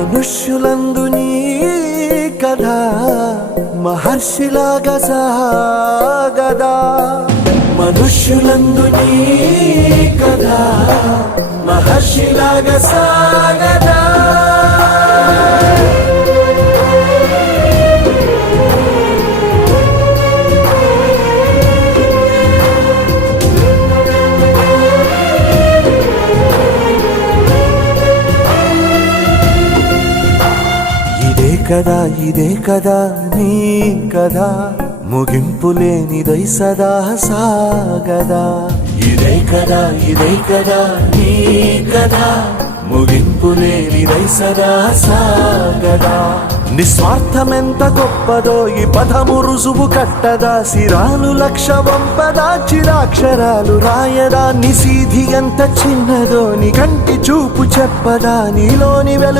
మనుష్యులందు నీ కథ మహర్షిలాగా సాగదా, మనుష్యులందు నీ కథ మహర్షిలాగా సాగదా. ఇదే కదా నీ కదా ముగింపులేనిదై సదా సాగదా. ఇదే కదా నీ కదా ముగింపులేనిదై సదా సాగదా. నిస్వార్థమెంత గొప్పదో ఈ పదము రుజువు కట్టదా, సిరాలు లక్ష వంపదా చిరాక్షరాలు రాయదా. నిసీధి ఎంత చిన్నదో నీ కంటి చూపు చెప్పదా, నీలోని వెలుగు